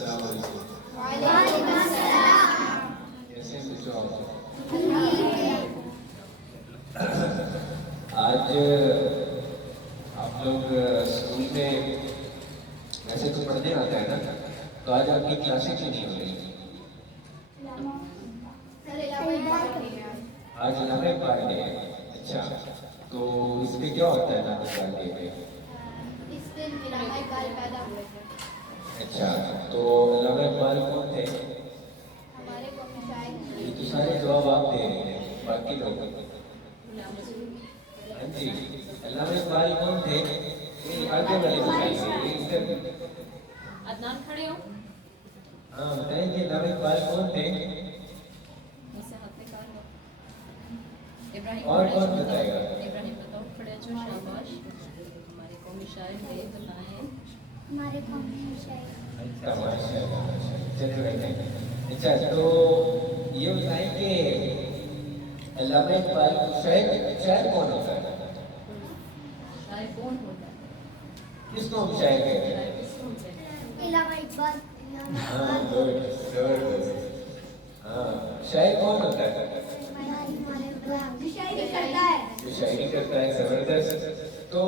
السلام علیکم. وعلیکم السلام. کیسے ہیں بچوں آپ؟ الحمدللہ. آج آپ لوگ اسکول میں ویسے تو پڑھنے آتا ہے نا، تو آج آپ کی کلاسیں کیوں نہیں ہو رہی؟ آج علامہ اقبال ڈے ہے. اچھا، تو اس پہ کیا ہوتا ہے علامہ اقبال ڈے پہ؟ اس دن علامہ اقبال پیدا ہوئے تھے. اچھا، تو علامہ اقبال کون تھے؟ ہمارے قومی شاعر. یہ تو سارے جواب آپ دے رہے ہیں، باقی لوگ. ہاں جی، علامہ اقبال کون تھے؟ یہ آگے والے بتائیے. عدنان کھڑے ہو. ہاں بتائیں کہ علامہ اقبال کون تھے؟ اسے ہاتھ نکال لو. ابراہیم اور کھڑے کون جو بتائے گا؟ ابراہیم بتاؤ کھڑے جو. شاباش. ہمارے قومی شاعر تھے، بتائیں. ہمارے قومی شاعر. چلے بیٹھے. اچھا، تو یہ بتائیں کہ علامہ اقبال شاعر کون ہوتا ہے؟ شاعر کون ہوتا ہے؟ کس کو ہم شاعر کہتے ہیں؟ شاعر کس کو ہوتے ہیں؟ علامہ اقبال. ہاں ہاں، شاعر کون ہوتا ہے؟ شاعری کرتا ہے. جو شاعری کرتا ہے. زبردست. تو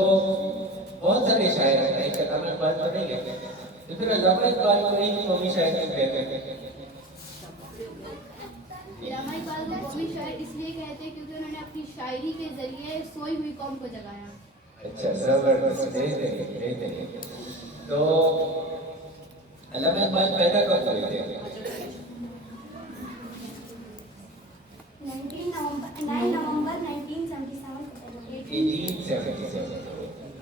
بہت سارے شاعر ہیں، ایک علامہ اقبال تو نہیں ہے، تو پھر علامہ اقبال کو نہیں قومی شاعر کیوں کہتے ہیں؟ علامہ اقبال کو قومی شاعر اس لیے کہتے ہیں کیونکہ انہوں نے اپنی شاعری کے ذریعے سوئی ہوئی قوم کو جگایا. اچھا، زبردست. دے دیں. تو علامہ اقبال پیدا کب ہوئے تھے؟ 9 نومبر 1977 1877.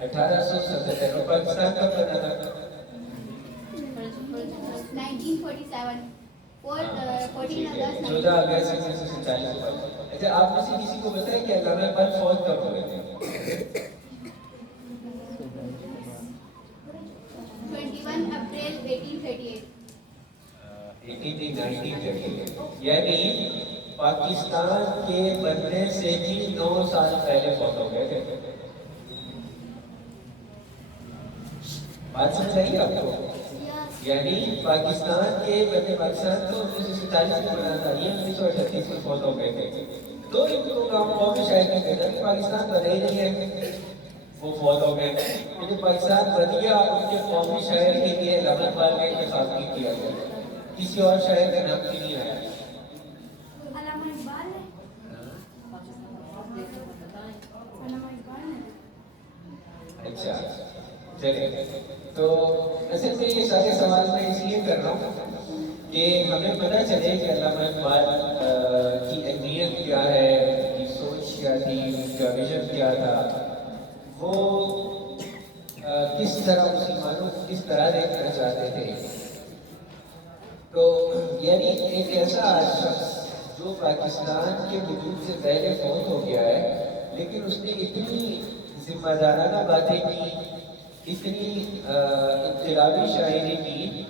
1877. اور پاکستان کب بنا تھا؟ 1947. 14 اگست 14 اگست 1947. اچھا، آپ میں سے کسی کو بتائیں کہ علامہ اقبال فوت کب ہوئے تھے؟ 21 اپریل 1838. 1938. یعنی پاکستان کے بننے سے بھی 9 سال پہلے فوت ہو گئے تھے. بات سمجھ آئی آپ کو؟ یعنی پاکستان کے بننے، پاکستان تو 1947 میں بنا تھا، یہ 1938 میں فوت ہو گئے تھے. تو ان کو ہم قومی شاعر نہیں کہتے کہ پاکستان بنا ہی نہیں ہے، وہ فوت ہو گئے. لیکن پاکستان بن گیا، ان کے قومی شاعر کے لیے علامہ اقبال کا انتخاب نہیں کیا گیا، کسی اور شاعر کا نام نہیں آیا. علامہ اقبال ہے. علامہ اقبال ہے. اچھا چلے. تو اصل میں یہ سارے سوال میں اس لیے کر رہا ہوں کہ ہمیں پتہ چلے کہ علامہ اقبال کی اہمیت کیا ہے، ان کی سوچ کیا تھی، ان کا ویژن کیا تھا، وہ کس طرح مسلمانوں کو کس طرح دیکھنا چاہتے تھے. تو یعنی ایک ایسا شخص جو پاکستان کے وجود سے پہلے فوت ہو گیا ہے، لیکن اس نے اتنی ذمہ دارانہ باتیں کی، اتنی انقلابی شاعری کی،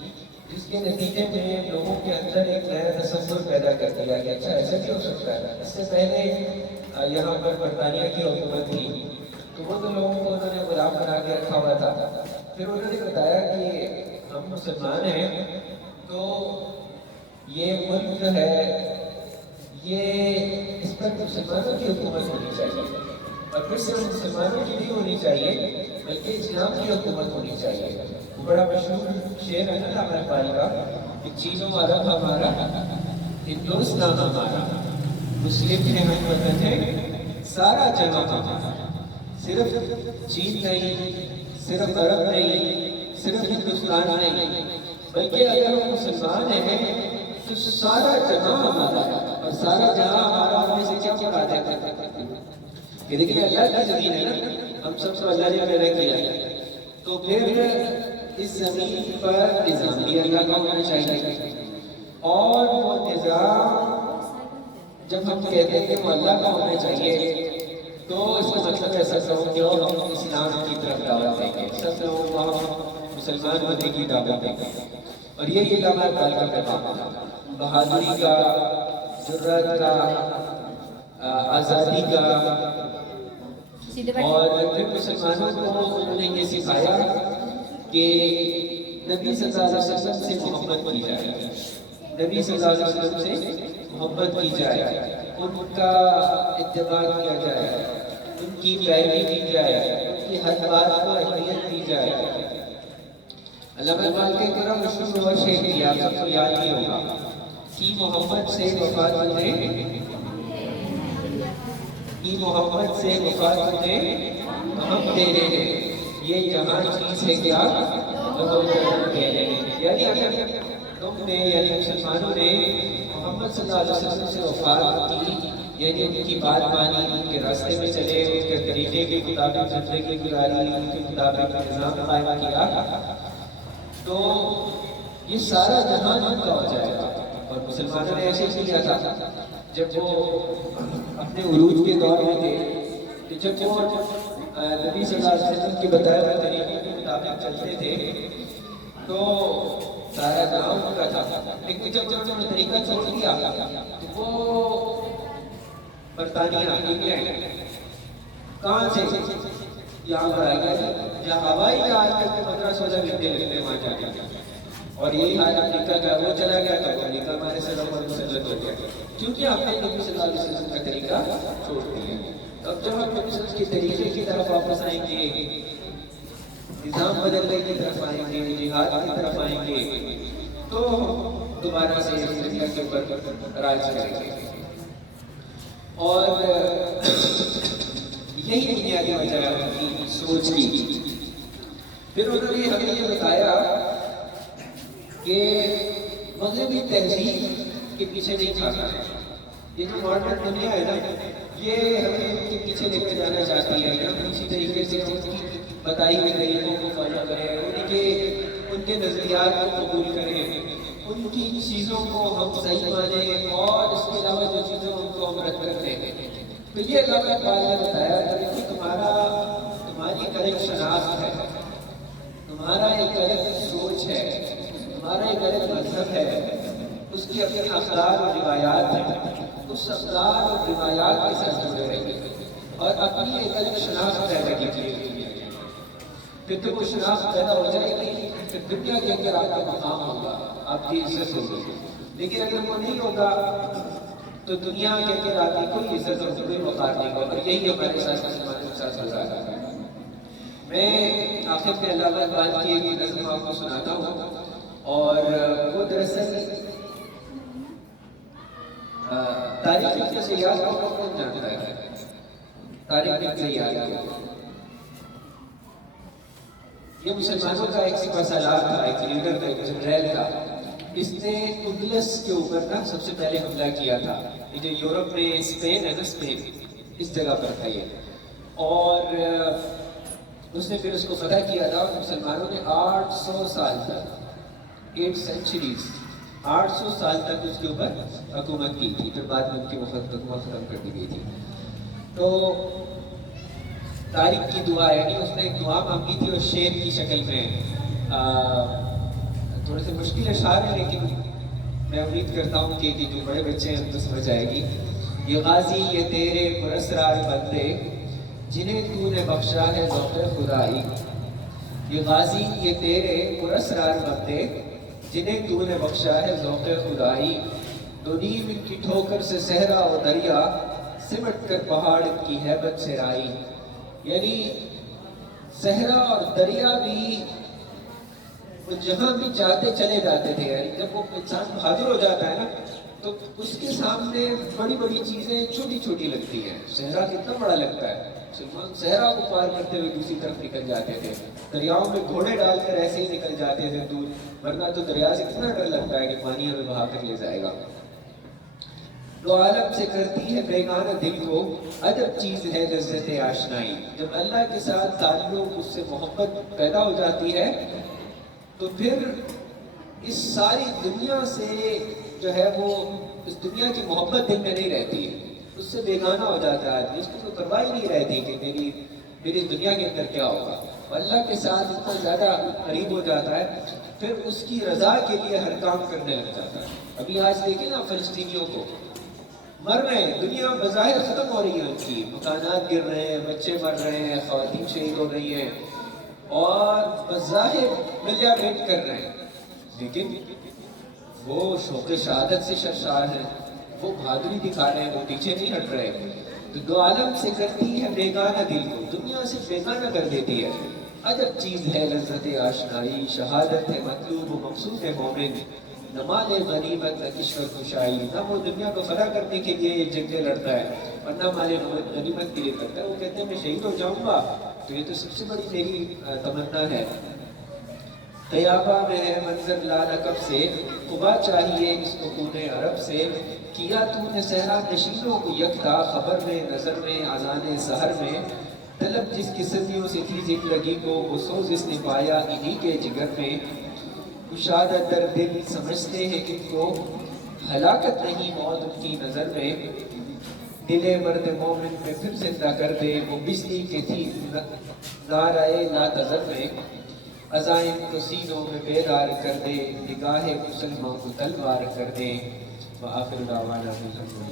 جس کے نتیجے میں لوگوں کے اندر ایک نیا تصور پیدا کر دیا کہ اچھا ایسا بھی ہو سکتا ہے. اس سے پہلے یہاں پر برطانیہ کی حکومت تھی، تو وہ تو لوگوں کو انہوں نے غلام بنا کے رکھا ہوا تھا. پھر انہوں نے بتایا کہ ہم مسلمان ہیں، تو یہ ملک ہے، یہ اس پر مسلمانوں کی حکومت ہونی چاہیے، اور پھر صرف مسلمانوں کی نہیں ہونی چاہیے بلکہ اسلام کی حکومت ہونی چاہیے. بڑا مشہور شعر ہے نا علامہ اقبال کا کہ چینوں عرب ہمارا، ہندوستان ہمارا، مسلم ہے ہم وطن ہے سارا جہاں ہمارا. صرف چین نہیں، صرف عرب نہیں، صرف ہندوستان نہیں، بلکہ اگر ہم مسلمان ہیں تو سارا جہاں ہمارا ہے. اور سارا جہاں ہمارا ہونے سے کیا مراد ہے کہ دیکھیے اللہ کی زمین ہے نا، ہم سب کو اللہ نے پیدا کیا ہے، تو پھر اس زمین پر نظام بھی اللہ کا ہونا چاہیے. اور وہ نظام جب ہم کہتے ہیں کہ وہ اللہ کا ہونا چاہیے، تو اس کا مطلب ایسا کرو کہ ہم اسلام کی طرف دعوت دیں گے، سب لوگوں کو ہم مسلمان ہونے کی دعوت دیں گے. اور یہ علامہ اقبال کا پیغام تھا، بہادری کا، جرأت کا، آزادی کا. اور پھر مسلمانوں کو انہوں نے یہ سکھایا کہ نبی صلی اللہ علیہ وسلم سے محبت کی جائے، نبی صلی اللہ علیہ وسلم سے محبت کی جائے، ان کا اتباع کیا جائے، ان کی پیروی کی جائے، ان کی ہر بات کو اہمیت دی جائے۔ علامہ اقبال کے طرح مشہور اور شعر بھی آپ سب کو یاد نہیں ہوگا کہ محمد سے وفات مجھے، کہ محمد سے وفات مجھے ہم تیرے ہیں، یہ جہاں چیز ہے کیا یعنی اگر تم نے یعنی مسلمانوں نے محمد صلی اللہ علیہ وسلم سے وفات کی، یعنی ان کی بات مانی، ان کے راستے میں چلے، ان کے طریقے کے مطابق زندگی گزاری، ان کے مطابق نظام قائم کیا، تو یہ سارا جہان ان کا ہو جائے گا۔ اور مسلمانوں نے ایسے ہی کیا تھا جب وہ اپنے عروج کے دور میں تھے، کہ جب وہ نبی صلی اللہ علیہ وسلم کے بتائے ہوئے طریقے کے مطابق چلتے تھے تو سارا جہاں ان کا تھا، لیکن جب انہوں نے طریقہ چھوڑ دیا تو وہ برطانیہ، انگلینڈ، کہاں سے یہاں پر آ گیا، جہاں ہوائی جہاز کے 15-16 گھنٹے لگتے ہیں وہاں جا کے، اور یہی حال امریکہ کا، وہ چلا گیا تھا، امریکہ ہمارے سے مسلط ہو گیا کیونکہ آپ نے نبی صلی اللہ علیہ وسلم کا طریقہ چھوڑ دیا۔ اب جب ہم نبی صلی اللہ علیہ وسلم کے طریقے کی طرف واپس آئیں گے، نظام بدلنے کی طرف آئیں گے، جہاد کی طرف آئیں گے، تو دوبارہ سے اس دنیا کے اوپر راج کریں گے۔ اور یہی بنیادی وجہ ہے ان کی سوچ کی۔ پھر انہوں نے ہمیں یہ بتایا کہ مغربی تہذیب کے پیچھے نہیں بھاگنا ہے۔ یہ جو ماڈرن دنیا ہے نا، یہ ہمیں ان کے پیچھے لے کے جانا چاہتی ہے، ہم اسی طریقے سے ان کی بتائی ہوئی طریقوں کو فالو کریں، ان کے نظریات کو قبول کریں، ان کی چیزوں کو ہم صحیح مانیں، اور اس کے علاوہ جو چیزوں ان کو ہم رد کر دیں۔ تو یہ علامہ اقبال نے بتایا کہ تمہاری ایک الگ شناخت ہے، تمہارا ایک الگ سوچ ہے، تمہارا ایک الگ مذہب ہے، اس کی اپنی اخلاق اور روایات ہیں، اس اخلاق اور روایات کے ساتھ جڑے رہیے اور اپنی ایک الگ شناخت پیدا کیجیے۔ پھر جب وہ شناخت پیدا ہو جائے گی، پھر دنیا کے اندر آپ کا مقام ہوگا، آپ کی عزت ہوگی۔ لیکن اگر وہ نہیں ہوگا تو دنیا کے اندر آپ کی کوئی عزت اور کوئی وقار نہیں ہوگا، اور یہی ہمارے ساتھ مسلمانوں کے ساتھ ہو رہا ہے۔ میں آخر میں علامہ اقبال کی ایک نظم آپ کو سناتا ہوں، اور وہ دراصل طارق بن زیاد کو کون جانتا ہے؟ طارق بن زیاد کو یہ مسلمانوں کا ایک سپہ سالار تھا، ایک لیڈر تھا، ایک جنرل تھا۔ اس نے اندلس کے اوپر نا سب سے پہلے حملہ کیا تھا، یہ جو یورپ میں اسپین ہے نا، اسپین اس جگہ پر تھا یہ، اور اس نے پھر اس کو فتح کیا تھا، اور مسلمانوں نے 800 سال تک 8 سینچریز 800 سال تک اس کے اوپر حکومت کی تھی، پھر بعد میں ان کی حکومت ختم کر دی گئی تھی۔ تو طارق کی دعا یعنی اس نے ایک دعا مانگی تھی، اور شعر کی شکل میں، تھوڑے سے مشکل اشعار ہیں لیکن میں امید کرتا ہوں کہ جو بڑے بچے ہیں ان کو سمجھ آئے گی۔ یہ غازی یہ تیرے پراسرار بندے جنہیں تو نے بخشا ہے ذوق خدائی، یہ غازی یہ تیرے پراسرار بندے جنہیں تو نے بخشا ہے ذوق خدائی، دو نیم ان کی ٹھوکر سے صحرا و دریا سمٹ کر پہاڑ ان کی ہیبت سے رائی۔ یعنی صحرا اور دریا بھی وہ جہاں بھی جاتے چلے جاتے تھے، یعنی جب وہ انسان بہادر ہو جاتا ہے نا تو اس کے سامنے بڑی بڑی چیزیں چھوٹی چھوٹی لگتی ہیں۔ صحرا کتنا بڑا لگتا ہے، مسلمان صحرا کو پار کرتے ہوئے دوسری طرف نکل جاتے تھے، دریاؤں میں گھوڑے ڈال کر ایسے ہی نکل جاتے تھے دور، ورنہ تو دریا سے اتنا ڈر لگتا ہے کہ پانی ہمیں بہا کر لے جائے گا۔ دو عالم سے کرتی ہے بیگانہ دل کو عجب چیز ہے لذت آشنائی۔ جب اللہ کے ساتھ تعلق، اس سے محبت پیدا ہو جاتی ہے تو پھر اس ساری دنیا سے جو ہے وہ اس دنیا کی محبت دل میں نہیں رہتی ہے، اس سے بیگانہ ہو جاتا ہے، اس کو پرواہ ہی نہیں رہتی کہ میری دنیا کے اندر کیا ہوگا۔ اللہ کے ساتھ اتنا زیادہ قریب ہو جاتا ہے، پھر اس کی رضا کے لیے ہر کام کرنے لگ جاتا ہے۔ ابھی آج دیکھیں نا فلسطینیوں کو، مر رہے ہیں، دنیا بظاہر ختم ہو رہی ہے، ان کی مکانات گر رہے ہیں، بچے مر رہے ہیں، خواتین شہید ہو رہی ہیں، اور بظاہر ملیارڈ کر رہے ہیں، لیکن وہ شوق شہادت سے سرشار ہیں، وہ بہادری دکھا رہے ہیں، وہ پیچھے نہیں ہٹ رہے۔ تو دو عالم سے کرتی ہے بیگانہ دل کو، دنیا سے بیگانہ کر دیتی ہے۔ عجب چیز ہے لذت آشنائی، شہادت ہے مطلوب و مقصود ہے مومن، نہ مال غنیمت نہ کشور کشائی، نہ وہ دنیا کو فنا کرنے کے لیے یہ جنگیں لڑتا ہے اور نہ مال غنیمت کے لیے کرتا ہے۔ وہ کہتے ہیں میں شہید ہو جاؤں گا تو یہ تو سب سے بڑی میری تمنا ہے۔ قیابہ میں ہے منظر لالکب سے، قبا چاہیے اس کو خون عرب سے، کیا تو نے صحرا نشینوں کو یکتا، خبر میں نظر میں اذان سحر میں، طلب جس کی صدیوں سے تھی زندگی کو، وہ سوز اس نے پایا انہی کے جگر میں، کشادہ در دل سمجھتے ہیں ان کو، ہلاکت نہیں موت ان کی نظر میں، دل مرد مومن میں پھر زندہ کر دے، وہ بجلی کے تھی نارائے لا تذر میں، عزائم کو سینوں میں بیدار کر دے، نگاہ مسلمان کو تلوار کر دے۔ وآخر دعوانا الحمدللہ۔